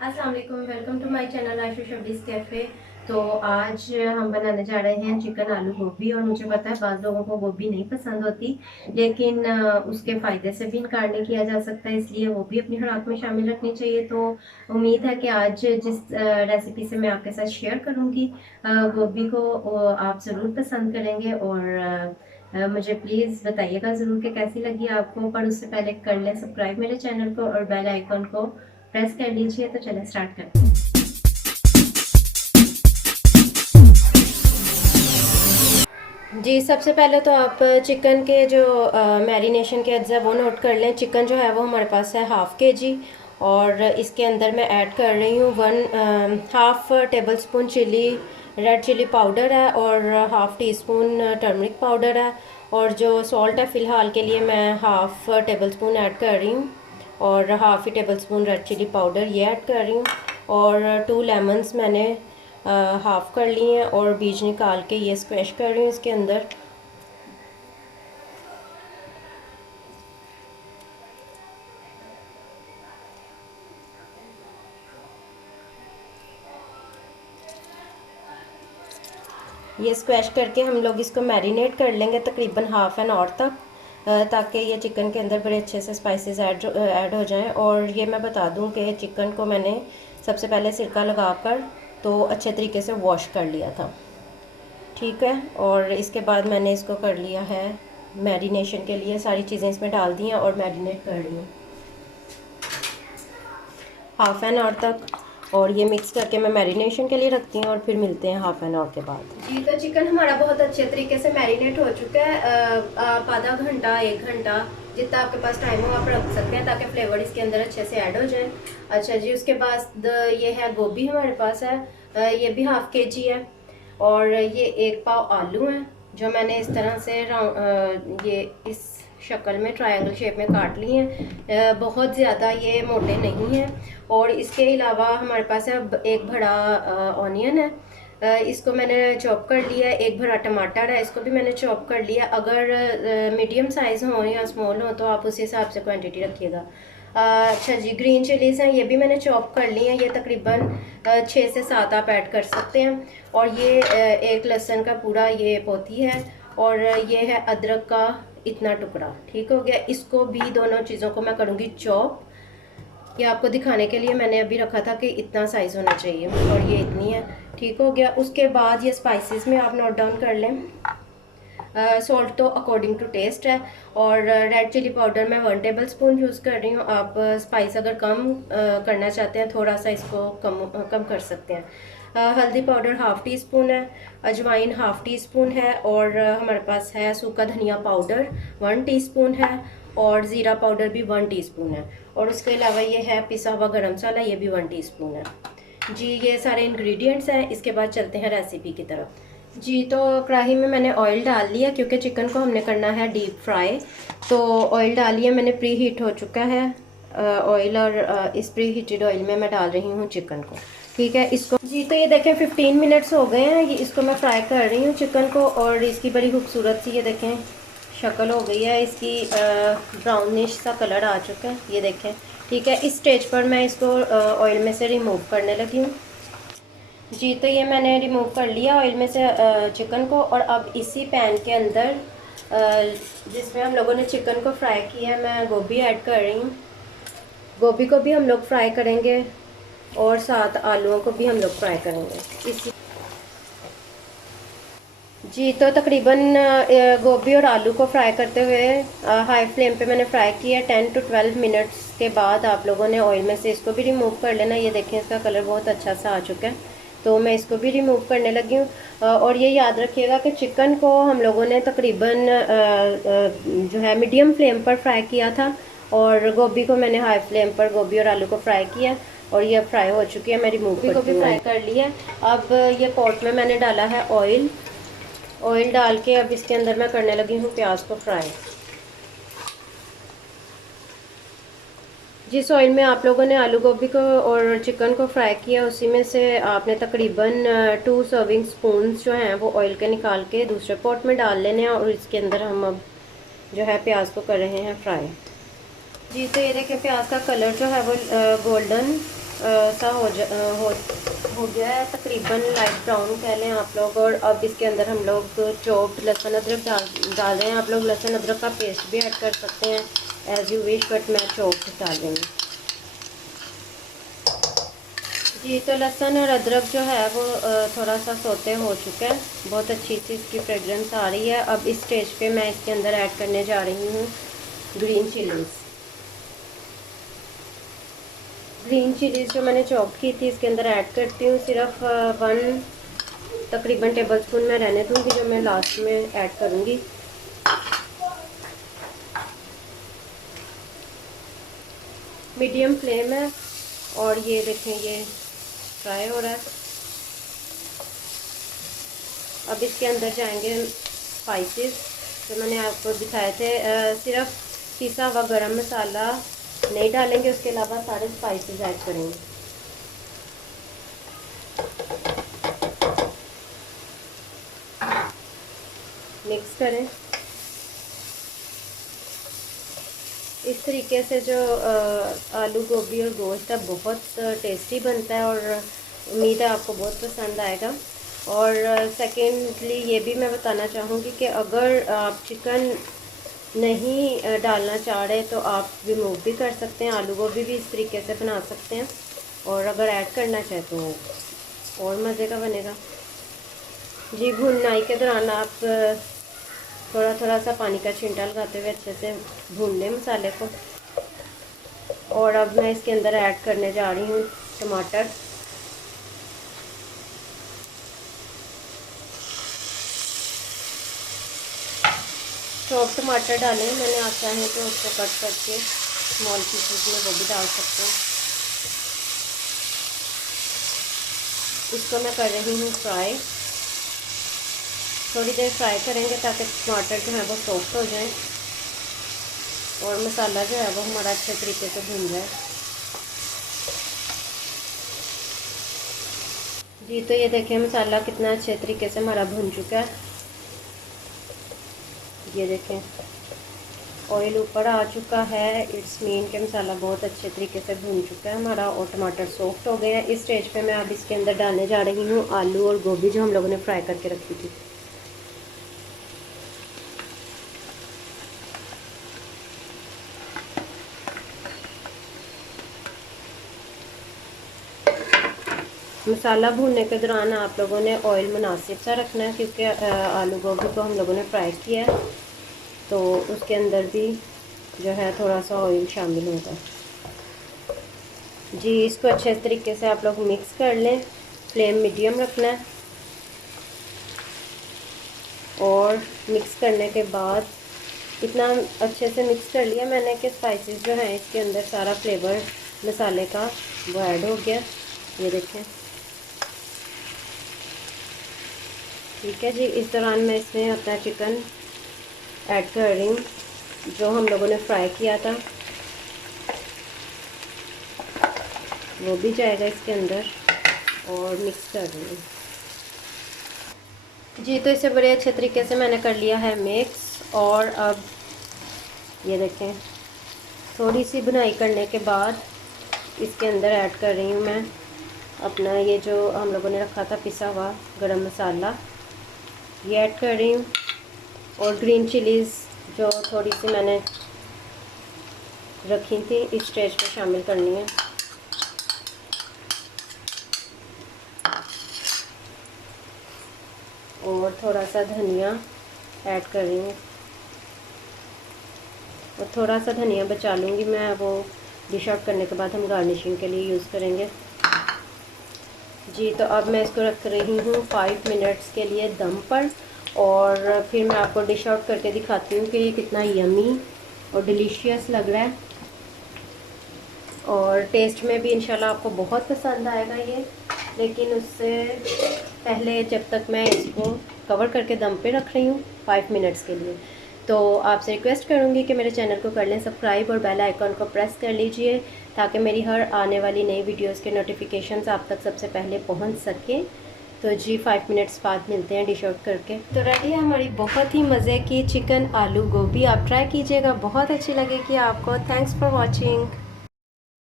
अस्सलाम वालेकुम, welcome to my channel Ayesha शबीज़ कैफ़े। तो आज हम बनाने जा रहे हैं चिकन आलू गोभी। और मुझे पता है बाज़ लोगों को गोभी नहीं पसंद होती, लेकिन उसके फ़ायदे से भी इनकार नहीं किया जा सकता, इसलिए वो भी अपनी खुराक में शामिल रखनी चाहिए। तो उम्मीद है कि आज जिस रेसिपी से मैं आपके साथ शेयर करूँगी, गोभी को आप ज़रूर पसंद करेंगे। और मुझे प्लीज़ बताइएगा ज़रूर कि कैसी लगी आपको। पर उससे पहले कर लें सब्सक्राइब मेरे चैनल को और बेल आइकन को प्रेस कर लीजिए। तो चलें स्टार्ट करते हैं। जी, सबसे पहले तो आप चिकन के जो मैरिनेशन के अज्जा वो नोट कर लें। चिकन जो है वो हमारे पास है हाफ़ के जी, और इसके अंदर मैं ऐड कर रही हूँ half tablespoon red chilli powder है, और half teaspoon turmeric powder है। और जो सॉल्ट है फ़िलहाल के लिए मैं हाफ़ टेबल स्पून ऐड कर रही हूँ, और हाफ़ ही tablespoon red chilli powder ये ऐड कर रही हूँ। और 2 लेमन्स मैंने हाफ़ कर लिए हैं और बीज निकाल के ये स्क्वैश कर रही हूँ इसके अंदर। ये स्क्वैश करके हम लोग इसको मैरिनेट कर लेंगे तकरीबन हाफ़ एन आवर तक, ताकि ये चिकन के अंदर बड़े अच्छे से स्पाइसेस ऐड हो जाएं। और ये मैं बता दूं कि चिकन को मैंने सबसे पहले सिरका लगाकर तो अच्छे तरीके से वॉश कर लिया था, ठीक है। और इसके बाद मैंने इसको कर लिया है मैरिनेशन के लिए, सारी चीज़ें इसमें डाल दी हैं और मैरिनेट कर रही हूँ हाफ़ एन आवर तक। और ये मिक्स करके मैं मैरिनेशन के लिए रखती हूँ और फिर मिलते हैं हाफ़ एन आवर के बाद। जी, तो चिकन हमारा बहुत अच्छे तरीके से मैरिनेट हो चुका है। आप आधा घंटा 1 घंटा जितना आपके पास टाइम हो आप रख सकते हैं, ताकि फ्लेवर इसके अंदर अच्छे से ऐड हो जाए। अच्छा जी, उसके बाद ये है गोभी हमारे पास है, ये भी हाफ़ के जी है। और ये 1 पाव आलू हैं जो मैंने इस तरह से ये इस शक्ल में ट्रायंगल शेप में काट लिए हैं। बहुत ज़्यादा ये मोटे नहीं हैं। और इसके अलावा हमारे पास है एक बड़ा ऑनियन है, इसको मैंने चॉप कर लिया है। एक बड़ा टमाटर है, इसको भी मैंने चॉप कर लिया। अगर मीडियम साइज़ हो या स्मॉल हो तो आप उस हिसाब से क्वांटिटी रखिएगा। अच्छा जी, ग्रीन चिलीज़ हैं, ये भी मैंने चॉप कर ली हैं। ये तकरीबन 6 से 7 आप ऐड कर सकते हैं। और ये एक लहसुन का पूरा ये पोथी है, और ये है अदरक का इतना टुकड़ा, ठीक हो गया। इसको भी दोनों चीज़ों को मैं करूँगी चॉप। ये आपको दिखाने के लिए मैंने अभी रखा था कि इतना साइज़ होना चाहिए, और ये इतनी है, ठीक हो गया। उसके बाद ये स्पाइसेस में आप नोट डाउन कर लें। सॉल्ट तो अकॉर्डिंग टू टेस्ट है, और रेड चिली पाउडर मैं 1 टेबल स्पून यूज़ कर रही हूँ। आप स्पाइस अगर कम करना चाहते हैं थोड़ा सा इसको कम कर सकते हैं। हल्दी पाउडर हाफ़ टी स्पून है, अजवाइन हाफ़ टी स्पून है, और हमारे पास है सूखा धनिया पाउडर 1 टीस्पून है, और ज़ीरा पाउडर भी 1 टीस्पून है। और उसके अलावा ये है पिसा हुआ गरम मसाला, ये भी 1 टीस्पून है। जी, ये सारे इंग्रेडिएंट्स हैं। इसके बाद चलते हैं रेसिपी की तरफ। जी, तो कढ़ाई में मैंने ऑयल डाल लिया, क्योंकि चिकन को हमने करना है डीप फ्राई। तो ऑयल डालिए, मैंने प्री हीट हो चुका है ऑयल, और इस प्री हीटेड ऑयल में मैं डाल रही हूँ चिकन को, ठीक है। इसको जी, तो ये देखें 15 मिनट्स हो गए हैं, ये इसको मैं फ्राई कर रही हूँ चिकन को। और इसकी बड़ी खूबसूरत सी ये देखें शक्ल हो गई है इसकी, ब्राउनिश सा कलर आ चुका है, ये देखें, ठीक है। इस स्टेज पर मैं इसको ऑयल में से रिमूव करने लगी हूँ। जी, तो ये मैंने रिमूव कर लिया ऑयल में से चिकन को। और अब इसी पैन के अंदर जिसमें हम लोगों ने चिकन को फ्राई किया है, मैं गोभी ऐड कर रही हूँ। गोभी को भी हम लोग फ्राई करेंगे, और साथ आलूओं को भी हम लोग फ्राई करेंगे इसी। जी, तो तकरीबन गोभी और आलू को फ्राई करते हुए हाई फ्लेम पे मैंने फ्राई किया 10 to 12 मिनट्स के बाद आप लोगों ने ऑयल में से इसको भी रिमूव कर लेना। ये देखें इसका कलर बहुत अच्छा सा आ चुका है, तो मैं इसको भी रिमूव करने लगी हूँ। और ये याद रखिएगा कि चिकन को हम लोगों ने तकरीबन जो है मीडियम फ्लेम पर फ्राई किया था, और गोभी को मैंने हाई फ्लेम पर गोभी और आलू को फ्राई किया। और ये फ्राई हो चुकी है, मैं रिमूव को भी फ्राई कर लिया। अब ये पॉट में मैंने डाला है ऑयल डाल के अब इसके अंदर मैं करने लगी हूँ प्याज को फ्राई। जिस ऑयल में आप लोगों ने आलू गोभी को और चिकन को फ्राई किया, उसी में से आपने तकरीबन 2 सर्विंग स्पून्स जो हैं वो ऑयल के निकाल के दूसरे पॉट में डाल लेने हैं, और इसके अंदर हम अब जो है प्याज को कर रहे हैं फ्राई। जी, तो ये देखें प्याज का कलर जो है वो गोल्डन सा हो गया है, तकरीबन लाइट ब्राउन कह लें आप लोग। और अब इसके अंदर हम लोग चॉप्ड लहसुन अदरक डाल रहे हैं। आप लोग लहसुन अदरक का पेस्ट भी ऐड कर सकते हैं एज़ यू विश, बट मैं चॉप्ड डाल रही हूँ। जी तो लहसुन और अदरक जो है वो थोड़ा सा सोते हो चुका है, बहुत अच्छी सी इसकी फ्रेगरेंस आ रही है। अब इस स्टेज पे मैं इसके अंदर ऐड करने जा रही हूँ ग्रीन चिलीज़ जो मैंने चॉप की थी इसके अंदर ऐड करती हूँ। सिर्फ 1 तकरीबन टेबल स्पून मैं रहने दूँगी, जो मैं लास्ट में ऐड करूँगी। मीडियम फ्लेम है और ये देखें ये फ्राई हो रहा है। अब इसके अंदर जाएंगे स्पाइसेस जो मैंने आपको दिखाए थे। सिर्फ पिसा हुआ गरम मसाला नहीं डालेंगे, उसके अलावा सारे स्पाइसेस ऐड करेंगे। मिक्स करें। इस तरीके से जो आलू गोभी और गोश्त है बहुत टेस्टी बनता है और उम्मीद है आपको बहुत पसंद आएगा। और सेकेंडली ये भी मैं बताना चाहूँगी कि अगर आप चिकन नहीं डालना चाह रहे तो आप रिमूव भी कर सकते हैं। आलू गोभी भी इस तरीके से बना सकते हैं, और अगर ऐड करना चाहे तो और मज़े का बनेगा। जी भुनाई के दौरान आप थोड़ा थोड़ा सा पानी का छींटा लगाते हुए अच्छे से भून लें मसाले को। और अब मैं इसके अंदर ऐड करने जा रही हूँ टमाटर। चॉप टमाटर डालें मैंने, आप चाहें तो उसको कट करके स्मॉल पीसेस में वो भी डाल सकते हैं। इसको मैं कर रही हूँ फ्राई। थोड़ी देर फ्राई करेंगे ताकि टमाटर जो है वो सॉफ्ट हो जाए और मसाला जो है वो हमारा अच्छे तरीके से भुन जाए। जी तो ये देखें मसाला कितना अच्छे तरीके से हमारा भुन चुका है। ये देखें ऑयल ऊपर आ चुका है, इट्स मीन के मसाला बहुत अच्छे तरीके से भुन चुका है हमारा और टमाटर सॉफ्ट हो गए हैं। इस स्टेज पे मैं अब इसके अंदर डालने जा रही हूँ आलू और गोभी जो हम लोगों ने फ्राई करके रखी थी। मसाला भूनने के दौरान आप लोगों ने ऑयल मुनासिब सा रखना है, क्योंकि आलू गोभी को हम लोगों ने फ्राई किया है तो उसके अंदर भी जो है थोड़ा सा ऑयल शामिल होगा। जी इसको अच्छे तरीके से आप लोग मिक्स कर लें। फ्लेम मीडियम रखना है और मिक्स करने के बाद इतना अच्छे से मिक्स कर लिया मैंने कि स्पाइसेस जो हैं इसके अंदर सारा फ्लेवर मसाले का वो ऐड हो गया। ये देखें ठीक है जी। इस दौरान मैं इसमें अपना चिकन ऐड कर रही हूँ जो हम लोगों ने फ्राई किया था, वो भी जाएगा इसके अंदर और मिक्स कर रही हूँ। जी तो इसे बड़े अच्छे तरीके से मैंने कर लिया है मिक्स। और अब ये देखें थोड़ी सी बुनाई करने के बाद इसके अंदर ऐड कर रही हूँ मैं अपना ये जो हम लोगों ने रखा था पिसा हुआ गरम मसाला, ये ऐड कर रही हूँ। और ग्रीन चिलीज़ जो थोड़ी सी मैंने रखी थी इस स्टेज पे शामिल करनी है। और थोड़ा सा धनिया ऐड कर रही हूँ और थोड़ा सा धनिया बचा लूँगी मैं, वो डिश आउट करने के बाद हम गार्निशिंग के लिए यूज़ करेंगे। जी तो अब मैं इसको रख रही हूँ 5 मिनट्स के लिए दम पर, और फिर मैं आपको डिश आउट करके दिखाती हूँ कि ये कितना यमी और डिलीशियस लग रहा है। और टेस्ट में भी इंशाल्लाह आपको बहुत पसंद आएगा ये। लेकिन उससे पहले जब तक मैं इसको कवर करके दम पे रख रही हूँ 5 मिनट्स के लिए, तो आपसे रिक्वेस्ट करूँगी कि मेरे चैनल को कर लें सब्सक्राइब और बेल आइकन को प्रेस कर लीजिए ताकि मेरी हर आने वाली नई वीडियोस के नोटिफिकेशंस आप तक सबसे पहले पहुँच सकें। तो जी 5 मिनट्स बाद मिलते हैं डिश आउट करके। तो रेडी है हमारी बहुत ही मज़े की चिकन आलू गोभी। आप ट्राई कीजिएगा, बहुत अच्छी लगेगी आपको। Thanks for watching.